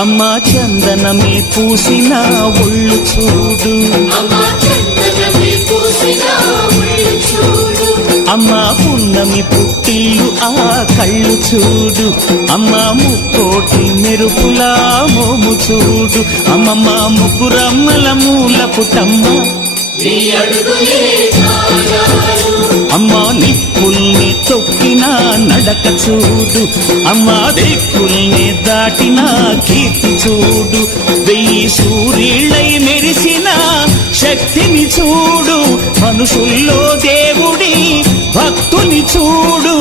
అమ్మా చందనమే పూసిన ఒళ్ళు చూడు, అమ్మా పున్నమి పుట్టిల్లు ఆ కళ్ళు చూడు, అమ్మా ముక్కోటి మెరుపులా మోము చూడు, అమ్మమ్మ ముగ్గురమ్మల మూల పుటమ్మ అమ్మా నిప్పుల్ని తొక్కిన నడక చూడు, అమ్మా దిక్కుల్ని దాటిన కీర్తి చూడు, 1000 సూర్యులై మెరిసిన శక్తిని చూడు, మనుషుల్లో దేవుడి భక్తుని చూడు.